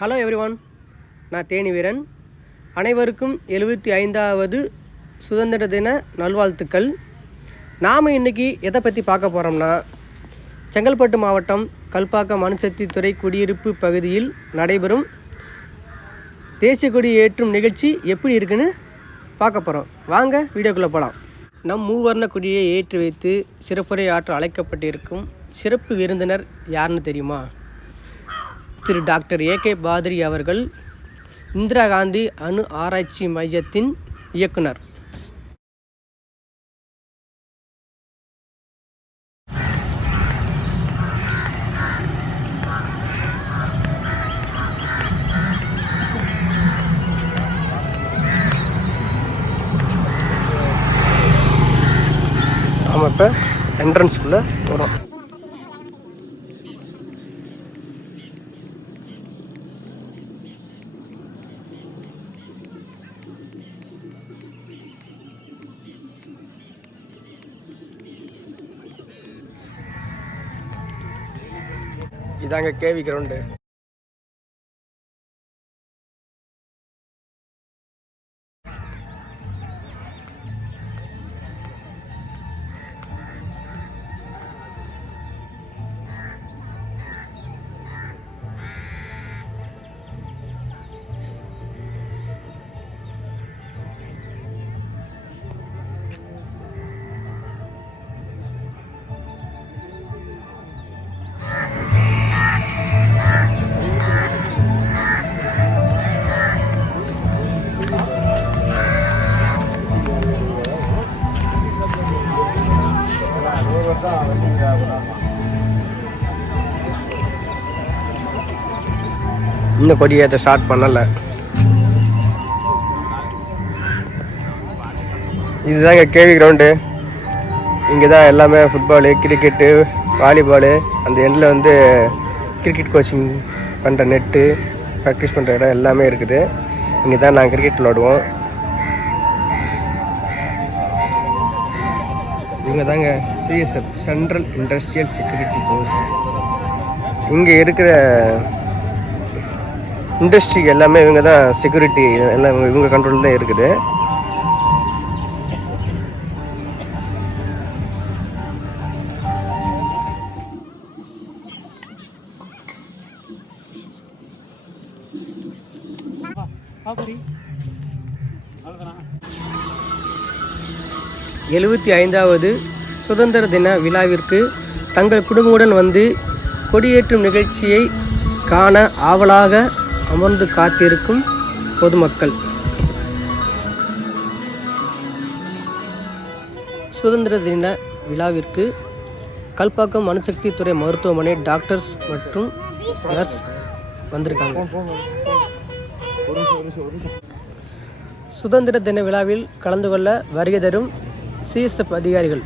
Hello everyone, நான் தேனி வீரன். அனைவருக்கும் 75வது சுதந்திர தின நல்வாழ்த்துக்கள். நாம் இன்றைக்கி எதை பற்றி பார்க்க போகிறோம்னா, செங்கல்பட்டு மாவட்டம் கல்பாக்கம் அணுசக்தி துறை குடியிருப்பு பகுதியில் நடைபெறும் தேசிய கொடி ஏற்றும் நிகழ்ச்சி எப்படி இருக்குன்னு பார்க்க போகிறோம். வாங்க வீடியோக்குள்ளே போகலாம். நம் மூவர்ண கொடியை ஏற்றி வைத்து சிறப்புரை ஆற்ற அழைக்கப்பட்டிருக்கும் சிறப்பு விருந்தினர் யாருன்னு தெரியுமா? திரு டாக்டர் ஏகே பாதிரி அவர்கள், இந்திரா காந்தி அணு ஆராய்ச்சி மையத்தின் இயக்குனர். நாம் இப்போ என்ட்ரன்ஸ்குள்ளே போகிறோம். இதாங்க கேவி கிரவுண்டு. இன்னும் கொடியேற்ற ஸ்டார்ட் பண்ணலை. இதுதாங்க கேவி கிரவுண்டு. இங்கே தான் எல்லாமே ஃபுட்பாலு, கிரிக்கெட்டு, வாலிபாலு, அந்த எண்டில் வந்து கிரிக்கெட் கோச்சிங் பண்ணுற நெட்டு, ப்ராக்டிஸ் பண்ணுற இடம் எல்லாமே இருக்குது. இங்கே தான் நாங்கள் கிரிக்கெட் விளாடுவோம். இவங்க தாங்க CSF, central industrial security force. இங்கே இருக்கிற இண்டஸ்ட்ரிக்கு எல்லாமே இவங்க தான் செக்யூரிட்டி, எல்லாம் இவங்க கண்ட்ரோல் தான் இருக்குது. எழுபத்தி 75வது சுதந்திர தின விழாவிற்கு தங்கள் குடும்பமுடன் வந்து கொடியேற்றும் நிகழ்ச்சியை காண ஆவலாக அமர்ந்து காத்திருக்கும் பொதுமக்கள். சுதந்திர தின விழாவிற்கு கல்பாக்கம் அணுசக்தி துறை மருத்துவமனை டாக்டர்ஸ் மற்றும் நர்ஸ் வந்திருக்காங்க. சுதந்திர தின விழாவில் கலந்து கொள்ள வருகை தரும் சிஎஸ்எஃப் அதிகாரிகள்.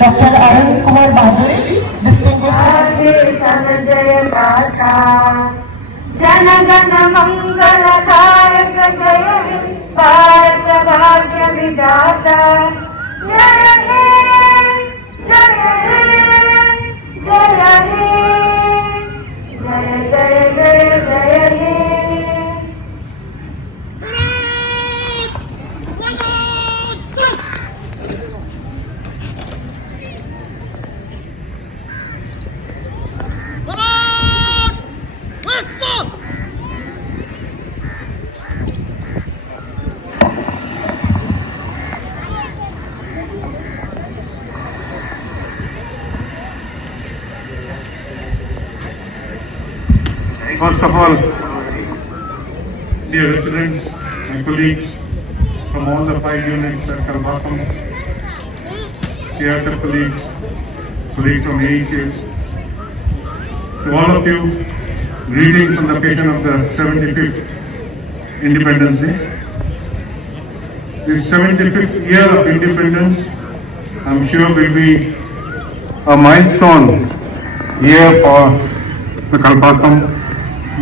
डॉक्टर अरुण कुमार बादुरी, जन गण मंगलदायक जय भारत भाग्य विधाता, जय हे जय हे जय हे जय जय जय जय हे. First of all, dear residents, my colleagues from all the 5 units at Kalpakkam, theatre colleagues, colleagues from AECS, to all of you, greetings on the occasion of the 75th Independence Day. This 75th year of independence, I'm sure will be a milestone year for the Kalpakkam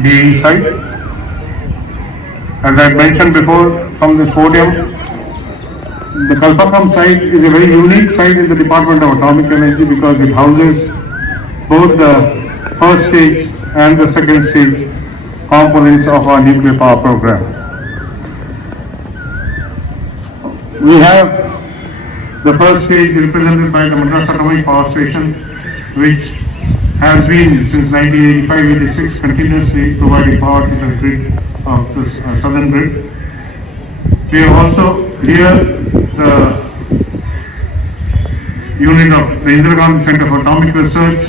DE site. As I mentioned before from this podium, the Kalpakkam site is a very unique site in the Department of Atomic Energy because it houses both the first stage and the second stage components of our nuclear power program. We have the first stage represented by the Madras Atomic Power Station, which has been since 1985-86 continuously providing power to the grid of the southern grid. We have also here the unit of the Indira Gandhi Center for Atomic Research,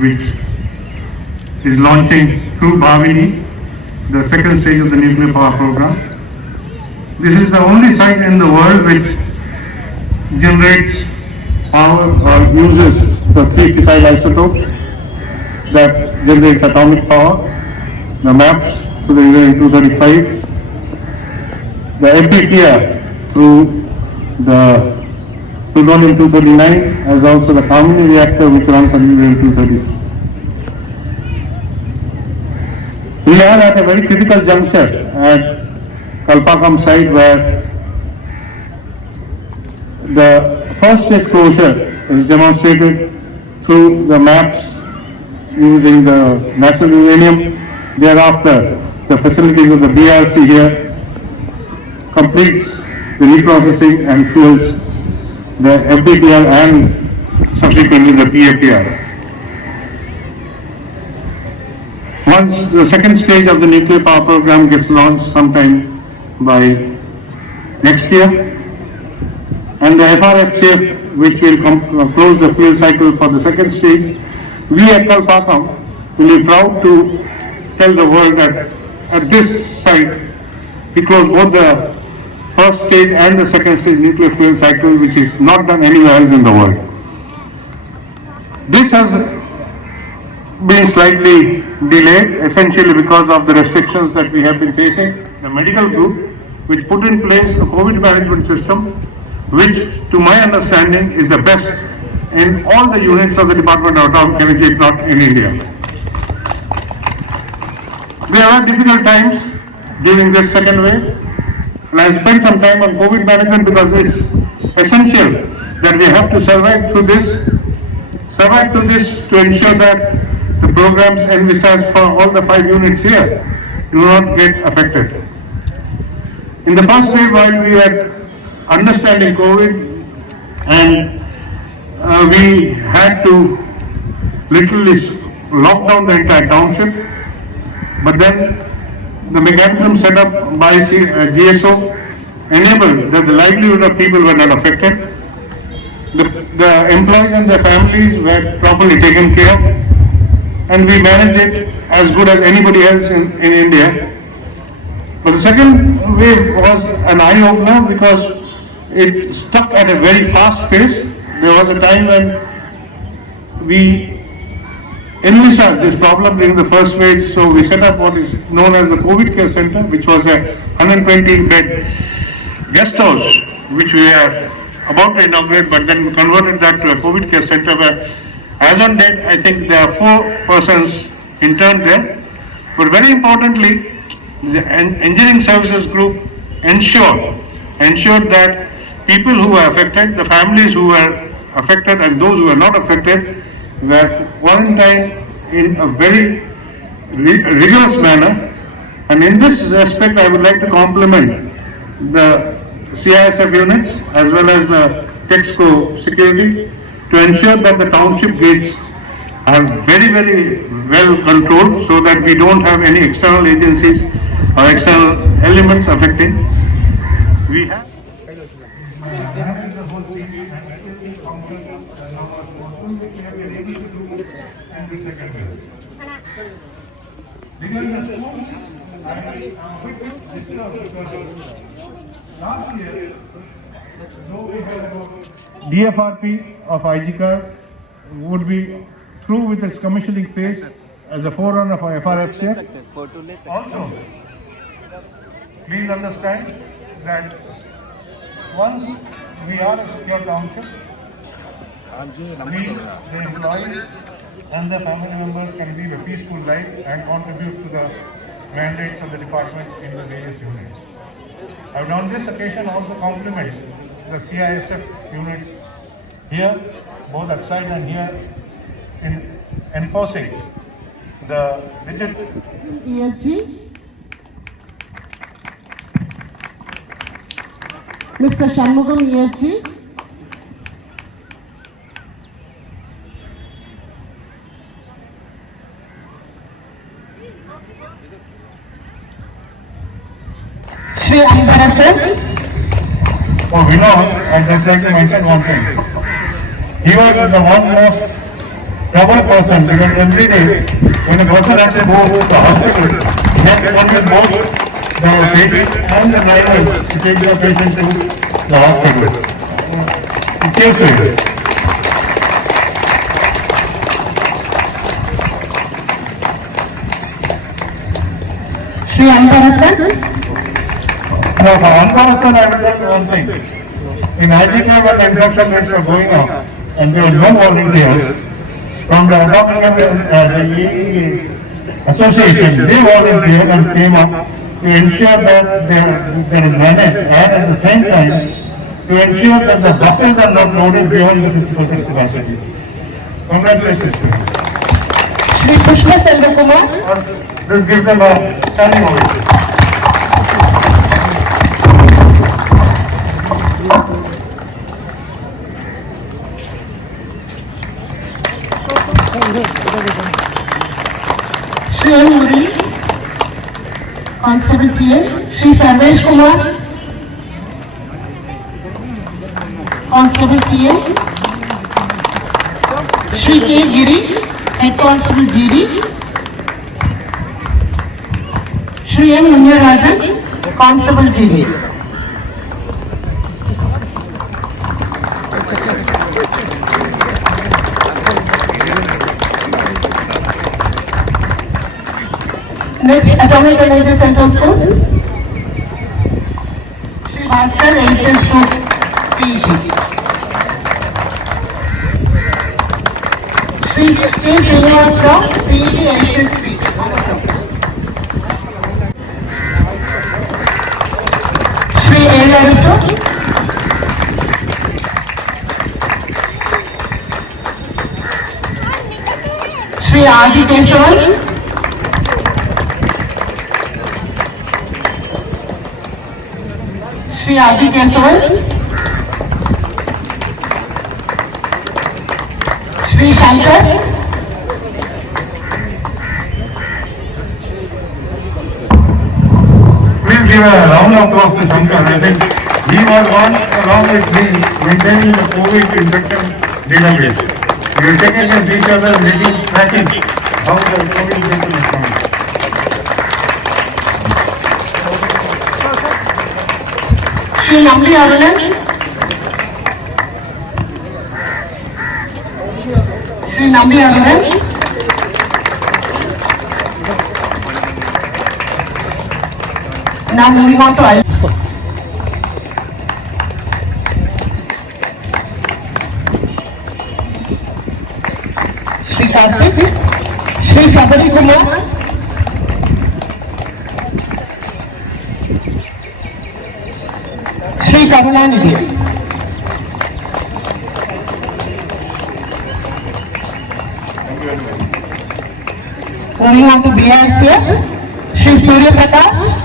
which is launching through Bhavini the second stage of the nuclear power program. This is the only site in the world which generates power or uses the 3 fissile isotopes that generates atomic power, the MAPS to the uranium-235, the FBTR through the plutonium-239, as also the Kamini reactor which runs on uranium-233. We are at a very critical juncture at Kalpakkam site where the first stage closure is demonstrated through the MAPS using the natural uranium. Thereafter, the facilities of the BRC here completes the reprocessing and fuels the FDTR and subsequently the PAPR. Once the second stage of the nuclear power program gets launched sometime by next year, and the FRFCF, which will close the fuel cycle for the second stage, we at Kalpakkam will be proud to tell the world that at this site we close both the first stage and the second stage nuclear fuel cycle, which is not done anywhere else in the world. This has been slightly delayed, essentially because of the restrictions that we have been facing. The medical group, which put in place a COVID management system, which to my understanding is the best in all the units of the Department of Atomic Energy, if not in India. We have had difficult times during this second wave, and I spent some time on COVID management because it's essential that we have to survive through this to ensure that the programs envisaged for all the 5 units here do not get affected. In the first wave, while we were understanding COVID and we had to literally lock down the entire township, but then the mechanism set up by GSO enabled that the livelihood of people were not affected. The employees and their families were properly taken care of, and we managed it as good as anybody else in India. But the second wave was an eye-opener because it stuck at a very fast pace. There was a time when we envisaged this problem during the first wave, so we set up what is known as the COVID Care Center, which was a 120-bed guest house, which we are about to inaugurate, but then converted that to a COVID Care Center where, as on date, I think there are 4 persons interned there. But very importantly, the engineering services group ensured that people who were affected, the families who were affected and those who were not affected were quarantined in a very rigorous manner. And in this respect, I would like to compliment the CISF units as well as the Texco security to ensure that the township gates are very, very well controlled so that we don't have any external agencies or external elements affecting. We have because the Last year, DFRP of IGCAR would be through with its commissioning phase as a forerunner for FRFCF. Also, please understand that once we are a secure township, we, the employees and the family members can live a peaceful life and contribute to the mandates of the department in the various units. I would on this occasion also compliment the CISF unit here, both outside and here, in enforcing the rigid ESG. Mr. Shanmugam, ESG. Shri Ambarasan. for Vinod, I'd just like to mention one thing. He was the one most trouble person because every day when a person has to go to the hospital, he has to come with both the patient and the driver to take the patient to the hospital. He cares for it. Shri Ambarasan. No, for Ambarasan, I will tell you one thing. In IGCAR, when the induction rates were going up, and there was no volunteers, from the association, they volunteered and came up to ensure that there is managed, and at the same time, to ensure that the buses are not loaded beyond the 50% capacity. Congratulations to you. Shri Pushpa Chandra Kumar. Let's give them a standing ovation. Shri Muri, Constable TA. Shri Sarvesh Kumar, Constable TA. Shri K. Giri, Head Constable GD. Shri M. Munyarajan, Constable GD. Next, Atomic Energy Central School. Shri Bhaskar, ACS to PET. Shri Srinivas Rao, PET HSP. Shri L. Aristo. Shri Adi Keshavan. Shri Adi Kesavan. Shri Shankar. Please give a round of applause to Shankar. I think he was one along with me maintaining the COVID infection database. We are taking with each other and making tracking how the COVID infection is coming. Shri Nambi Arunan. Shri Nambi Arunan. Now moving on to Shri Karthik. Shri Sabari Kumar. Shri Karunanidhi. Moving on to BICF, Shri Surya Prakash.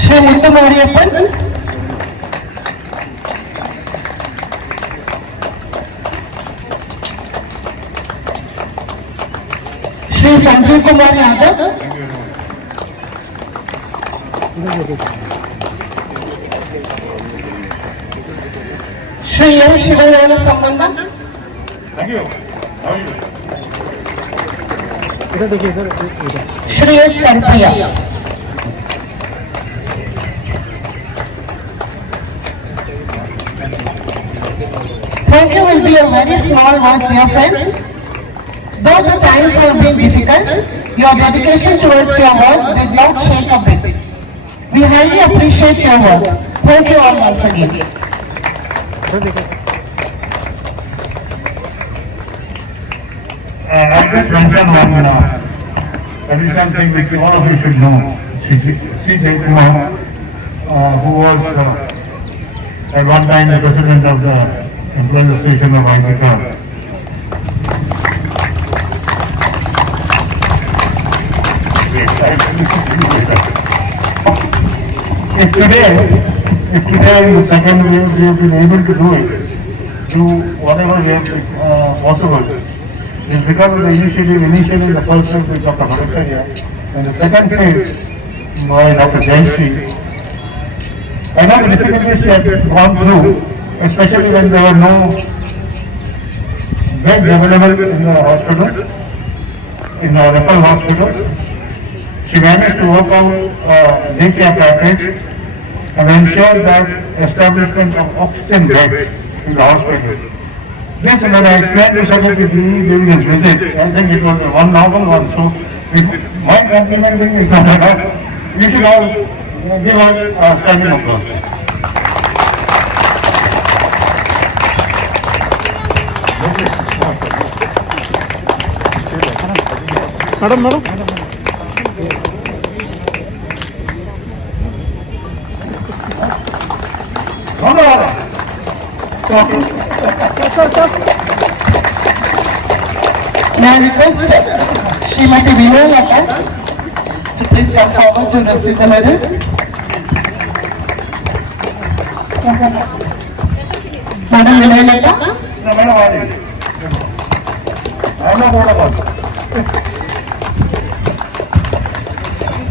Shri Muthu Mariappan. Shri Sanjeev Kumar Yadav. Shri L. Shivayana Sambandha. Thank you. How are you? Shreyas Kantriya. Thank you will be a very small words, dear friends. Though the times have been difficult, your dedication towards your work did not shake a bit. We highly appreciate your work. Thank you all once again. I just mentioned one additional thing which all of you should know. C.J. Kumar, who was at one time the president of the Employees Association of ITCA. If today in the second wave we have been able to do whatever we have possible, it's because of the initiative in the first phase with Dr. Bhattacharya and the second phase by Dr. Jayanti. I know the difficulties she had gone through, especially when there were no beds available in the hospital, in the referral hospital. She managed to work out daycare package and ensure that establishment of oxygen beds in the hospital. This, when I explained to Secretary during his visit, I think it was one novel one. So, my complimenting is that we should all give us a standing applause. Madam. May I request Srimati Vinay Lata to please come forward to receive the medal. Madam Vinay Lata.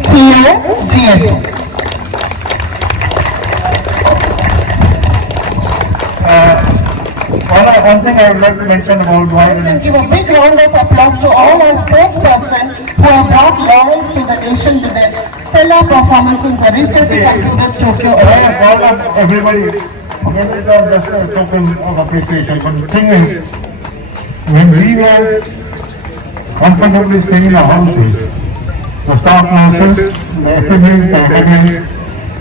CEO GS. One thing I would like to mention about why And give a big round of applause to all our sportspersons who have brought laurels to the nation with their stellar performances and recently concluded Tokyo Olympics. all of everybody, maybe it's not just a token of appreciation, but the thing is, when we were comfortably staying in our houses, the staff nurses, the attendants, the attendants,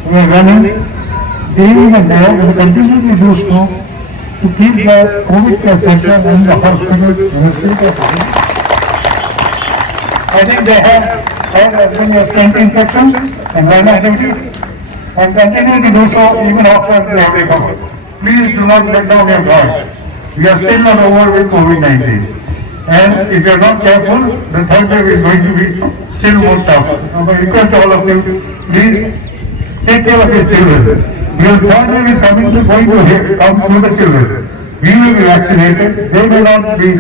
we were running day in and day out, and continue to do so to keep the COVID care center in the hospital in a state of health. I think they have had stent infections and minor activities and continue to do so even after they have recovered. Please do not let down your guard. We are still not over with COVID-19. And if you are not careful, the third wave is going to be still more tough. So I request all of you, please take care of your children. Because third wave is going to come through the children. We will be vaccinated. They may not be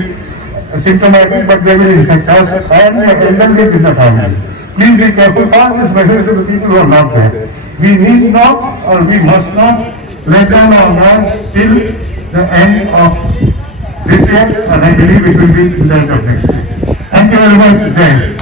symptomatic, but they will infect us and the elderly in the family. Please be careful. Pass this message to the people who are not there. We need not or we must not let down our guards till the end of this year, and I believe it will be in the end of next year. Thank you very much, Jay.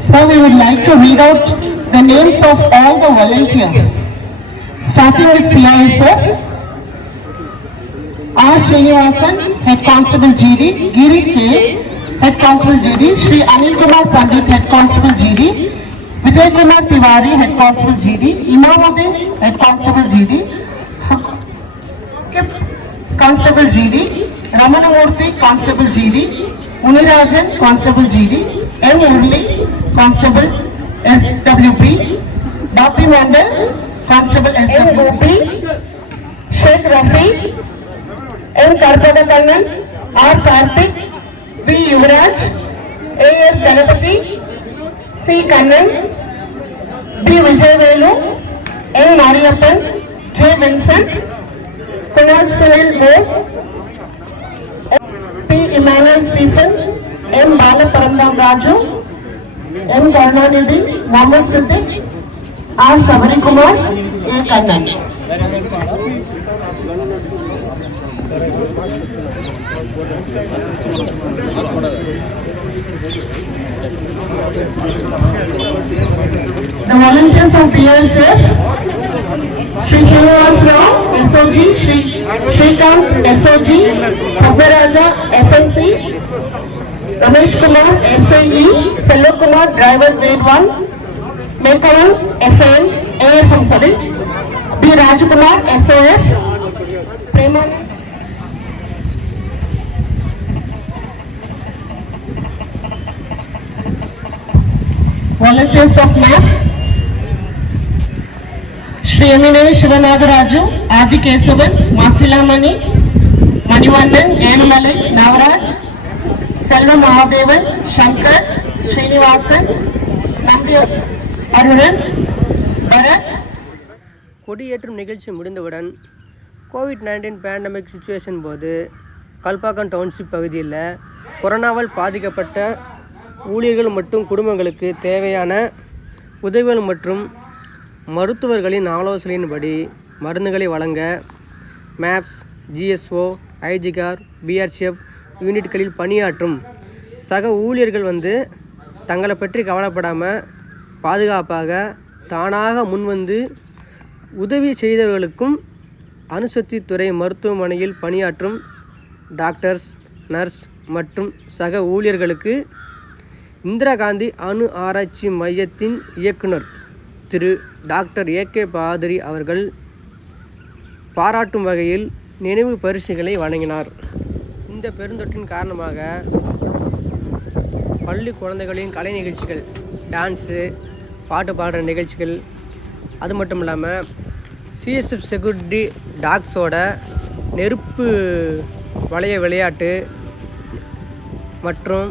So we would like to read out the names of all the volunteers. Starting with CISF, R. Srinivasan, Head Constable GD, Giri K, Head Constable GD, Shri Anil Kumar Pandit, Head Constable GD, Vijay Kumar Tiwari, Head Constable GD, Imamuddin, Head Constable GD, Constable GD, Ramanamurthy, Constable GD, Unirajan, Constable GD, M. Murli, Constable SWP, Bhapi Mandal, Constable SWP, Sheikh Rafi, M. Karpadakannan, R. Karthik, V. Yuvraj, A. S. Ganapati, C. Kannan, B. Vijayvelu, M. Mariappan, J. Vincent, Kunal Sunil Moore, Samuel Stephen, M. Balaparandam Raju, M. Karnanidhi, Mohammed Siddiq, R. Sabari Kumar, A. Kannan. The volunteers of BLSF, Shri Srinivas Rao, SOG, Shri Shrikant, SOG, Bhagbaraja, FMC, Ramesh Kumar, SAE, Sello Kumar, Driver Grade 1, Mekavan, FAN, AFM, sorry, B. Rajkumar, SOF, Preman, volunteers of MAPS, Shri Eminere Shivanagaraja, Adi Kesavan, Masila Mani, Manivandan, Yanumalai, Navaraj, Selva Mahadevan, Shankar, Srinivasan, Nambi Arunan, Bharat. கொடியேற்றும் நிகழ்ச்சி முடிந்தவுடன் COVID-19 pandemic situation போது Kalpakkam township பகுதியில் கொரோனாவால் பாதிக்கப்பட்ட ஊழியர்கள் மற்றும் குடும்பங்களுக்கு தேவையான உதவிகள் மற்றும் மருத்துவர்களின் ஆலோசனையின்படி மருந்துகளை வழங்க மேப்ஸ், GSO, ஐஜிகார், பிஆர்சிஎஃப் யூனிட்களில் பணியாற்றும் சக ஊழியர்கள் வந்து தங்களை பற்றி கவலைப்படாமல் பாதுகாப்பாக தானாக முன்வந்து உதவி செய்தவர்களுக்கும் அணுசக்தி துறை மருத்துவமனையில் பணியாற்றும் டாக்டர்ஸ், நர்ஸ் மற்றும் சக ஊழியர்களுக்கு இந்திரா காந்தி அணு ஆராய்ச்சி மையத்தின் இயக்குனர் திரு டாக்டர் AK பாதிரி அவர்கள் பாராட்டும் வகையில் நினைவு பரிசுகளை வழங்கினார். இந்த பெருந்தொற்றின் காரணமாக பள்ளி குழந்தைகளின் கலை நிகழ்ச்சிகள், டான்ஸு, பாட்டு பாடுற நிகழ்ச்சிகள், அது மட்டும் இல்லாமல் CSF செக்யூரிட்டி டாக்ஸோட நெருப்பு வளைய விளையாட்டு மற்றும்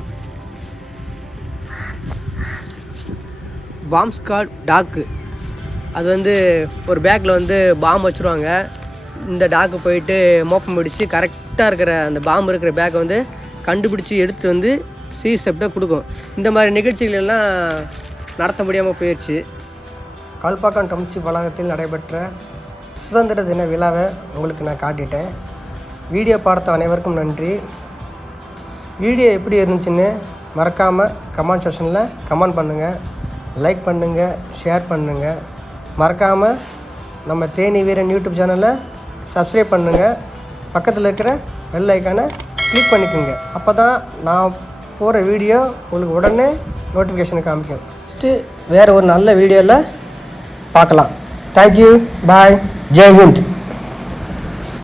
பாம் ஸ்காட் டாக்கு, அது வந்து ஒரு பேக்கில் வந்து பாம் வச்சுருவாங்க. இந்த டாக்கு போயிட்டு மோப்பம் பிடிச்சி கரெக்டாக இருக்கிற அந்த பாம்பு இருக்கிற பேக்கை வந்து கண்டுபிடிச்சி எடுத்துகிட்டு வந்து CSFட்ட கொடுக்கும். இந்த மாதிரி நிகழ்ச்சிகள் எல்லாம் நடத்த முடியாமல் போயிடுச்சு. கல்பாக்கம் டவுன்ஷிப் வளாகத்தில் நடைபெற்ற சுதந்திர தின விழாவை உங்களுக்கு நான் காட்டிட்டேன். வீடியோ பார்த்த அனைவருக்கும் நன்றி. வீடியோ எப்படி இருந்துச்சுன்னு மறக்காமல் கமெண்ட் செக்ஷனில் கமெண்ட் பண்ணுங்கள், லைக் பண்ணுங்கள், ஷேர் பண்ணுங்கள். மறக்காமல் நம்ம தேனி வீரன் யூடியூப் சேனலை சப்ஸ்கிரைப் பண்ணுங்கள். பக்கத்தில் இருக்கிற பெல் ஐக்கானை கிளிக் பண்ணிக்கோங்க. அப்போ தான் நான் போகிற வீடியோ உங்களுக்கு உடனே நோட்டிஃபிகேஷன் காமிக்கும். நெக்ஸ்ட்டு வேறு ஒரு நல்ல வீடியோவில் பார்க்கலாம். தேங்க்யூ, பாய், ஜெய் ஹிந்த்.